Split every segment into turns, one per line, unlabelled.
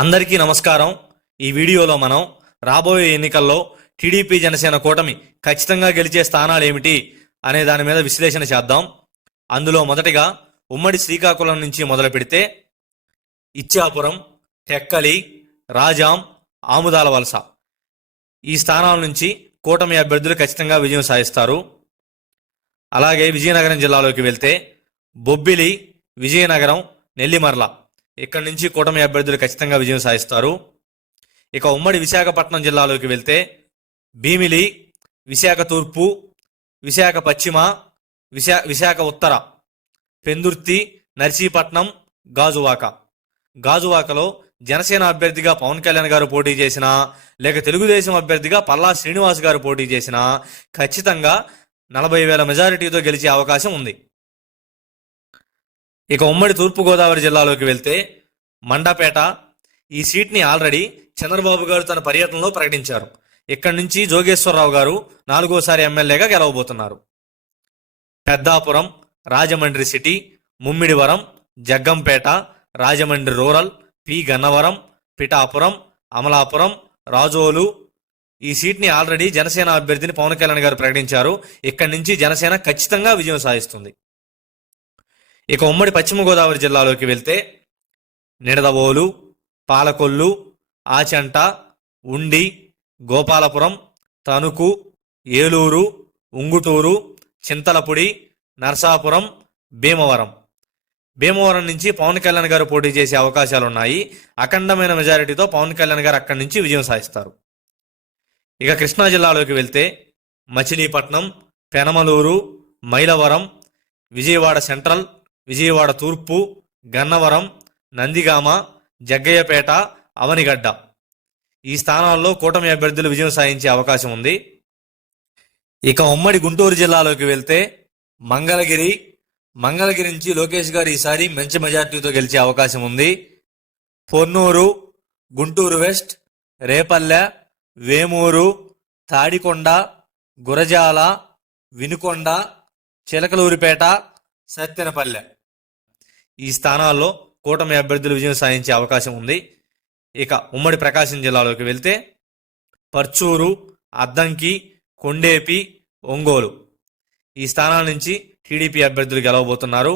అందరికీ నమస్కారం. ఈ వీడియోలో మనం రాబోయే ఎన్నికల్లో టీడీపీ జనసేన కూటమి ఖచ్చితంగా గెలిచే స్థానాలు ఏమిటి అనే దాని మీద విశ్లేషణ చేద్దాం. అందులో మొదటిగా ఉమ్మడి శ్రీకాకుళం నుంచి మొదలు పెడితే ఇచ్చాపురం టెక్కలి రాజాం ఆముదాల వలస ఈ స్థానాల నుంచి కూటమి అభ్యర్థులు ఖచ్చితంగా విజయం సాధిస్తారు. అలాగే విజయనగరం జిల్లాలోకి వెళ్తే బొబ్బిలి విజయనగరం నెల్లిమర్ల ఇక్కడి నుంచి కూటమి అభ్యర్థులు ఖచ్చితంగా విజయం సాధిస్తారు. ఇక ఉమ్మడి విశాఖపట్నం జిల్లాలోకి వెళ్తే భీమిలి విశాఖ తూర్పు విశాఖ పశ్చిమ విశా విశాఖ ఉత్తర పెందుర్తి నర్సీపట్నం గాజువాక. గాజువాకలో జనసేన అభ్యర్థిగా పవన్ కళ్యాణ్ గారు పోటీ చేసిన లేక తెలుగుదేశం అభ్యర్థిగా పల్లా శ్రీనివాస్ గారు పోటీ చేసినా ఖచ్చితంగా నలభై వేల మెజారిటీతో గెలిచే అవకాశం ఉంది. ఇక ఉమ్మడి తూర్పుగోదావరి జిల్లాలోకి వెళ్తే మండపేట ఈ సీట్ని ఆల్రెడీ చంద్రబాబు గారు తన పర్యటనలో ప్రకటించారు. ఇక్కడి నుంచి జోగేశ్వరరావు గారు నాలుగోసారి ఎమ్మెల్యేగా గెలవబోతున్నారు. Peddapuram Rajahmundry city Mummidivaram Jaggampeta Rajahmundry rural P Gannavaram Pithapuram Amalapuram Razole ఈ సీట్ని ఆల్రెడీ జనసేన అభ్యర్థిని పవన్ కళ్యాణ్ గారు ప్రకటించారు. ఇక్కడి నుంచి జనసేన ఖచ్చితంగా విజయం సాధిస్తుంది. ఇక ఉమ్మడి పశ్చిమ గోదావరి జిల్లాలోకి వెళ్తే నిడదవోలు పాలకొల్లు ఆచంట ఉండి గోపాలపురం తణుకు ఏలూరు ఉంగుటూరు చింతలపూడి నర్సాపురం భీమవరం. భీమవరం నుంచి పవన్ కళ్యాణ్ గారు పోటీ చేసే అవకాశాలు ఉన్నాయి అఖండమైన మెజారిటీతో పవన్ కళ్యాణ్ గారు అక్కడి నుంచి విజయం సాధిస్తారు. ఇక కృష్ణా జిల్లాలోకి వెళ్తే మచిలీపట్నం పెనమలూరు మైలవరం విజయవాడ సెంట్రల్ విజయవాడ తూర్పు గన్నవరం నందిగామ జగ్గయ్యపేట అవనిగడ్డ. ఈ స్థానాల్లో కూటమి అభ్యర్థులు విజయం సాధించే అవకాశం ఉంది. ఇక ఉమ్మడి గుంటూరు జిల్లాలోకి వెళ్తే మంగళగిరి మంగళగిరి నుంచి లోకేష్ గారు ఈసారి మంచి మెజార్టీతో గెలిచే అవకాశం ఉంది. పొన్నూరు గుంటూరు వెస్ట్ రేపల్లె వేమూరు తాడికొండ గురజాల వినుకొండ చిలకలూరిపేట సత్తెనపల్లె. ఈ స్థానాల్లో కూటమి అభ్యర్థులు విజయం సాధించే అవకాశం ఉంది. ఇక ఉమ్మడి ప్రకాశం జిల్లాలోకి వెళ్తే పర్చూరు అద్దంకి కొండేపి ఒంగోలు ఈ స్థానాల నుంచి టీడీపీ అభ్యర్థులు గెలవబోతున్నారు.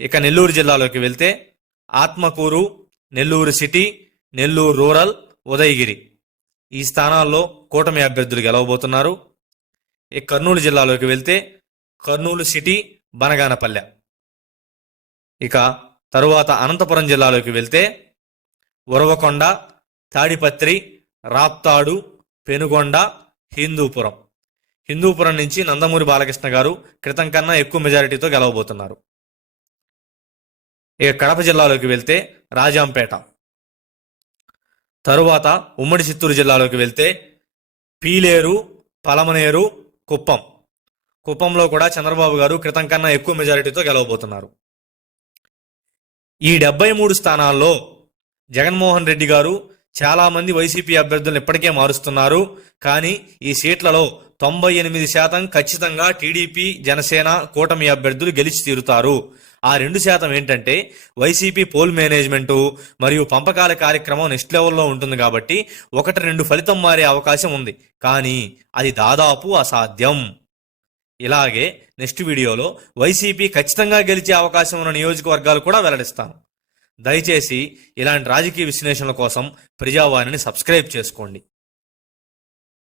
ఇక నెల్లూరు జిల్లాలోకి వెళ్తే ఆత్మకూరు నెల్లూరు సిటీ నెల్లూరు రూరల్ ఉదయగిరి ఈ స్థానాల్లో కూటమి అభ్యర్థులు గెలవబోతున్నారు. ఇక కర్నూలు జిల్లాలోకి వెళ్తే కర్నూలు సిటీ బనగానపల్లె. ఇక తరువాత అనంతపురం జిల్లాలోకి వెళ్తే ఉరవకొండ తాడిపత్రి రాప్తాడు పెనుగొండ హిందూపురం. హిందూపురం నుంచి నందమూరి బాలకృష్ణ గారు క్రితం కన్నా ఎక్కువ మెజారిటీతో గెలవబోతున్నారు. ఇక కడప జిల్లాలోకి వెళ్తే రాజాంపేట. తరువాత ఉమ్మడి చిత్తూరు జిల్లాలోకి వెళ్తే పీలేరు పలమనేరు కుప్పం. కుప్పంలో కూడా చంద్రబాబు గారు క్రితం కన్నా ఎక్కువ మెజారిటీతో గెలవబోతున్నారు. ఈ డెబ్బై మూడు స్థానాల్లో జగన్మోహన్ రెడ్డి గారు చాలా మంది వైసీపీ అభ్యర్థులను ఇప్పటికే మారుస్తున్నారు. కానీ ఈ సీట్లలో తొంభై ఎనిమిది శాతం ఖచ్చితంగా టీడీపీ జనసేన కూటమి అభ్యర్థులు గెలిచి తీరుతారు. ఆ రెండు శాతం ఏంటంటే వైసీపీ పోల్ మేనేజ్మెంటు మరియు పంపకాల కార్యక్రమం నెక్స్ట్ లెవెల్లో ఉంటుంది కాబట్టి ఒకటి రెండు ఫలితం మారే అవకాశం ఉంది. కానీ అది దాదాపు అసాధ్యం. ఇలాగే నెక్స్ట్ వీడియోలో వైసీపీ ఖచ్చితంగా గెలిచే అవకాశం ఉన్న నియోజకవర్గాలు కూడా వెల్లడిస్తాను. దయచేసి ఇలాంటి రాజకీయ విశ్లేషణల కోసం ప్రజావాణిని సబ్స్క్రైబ్ చేసుకోండి.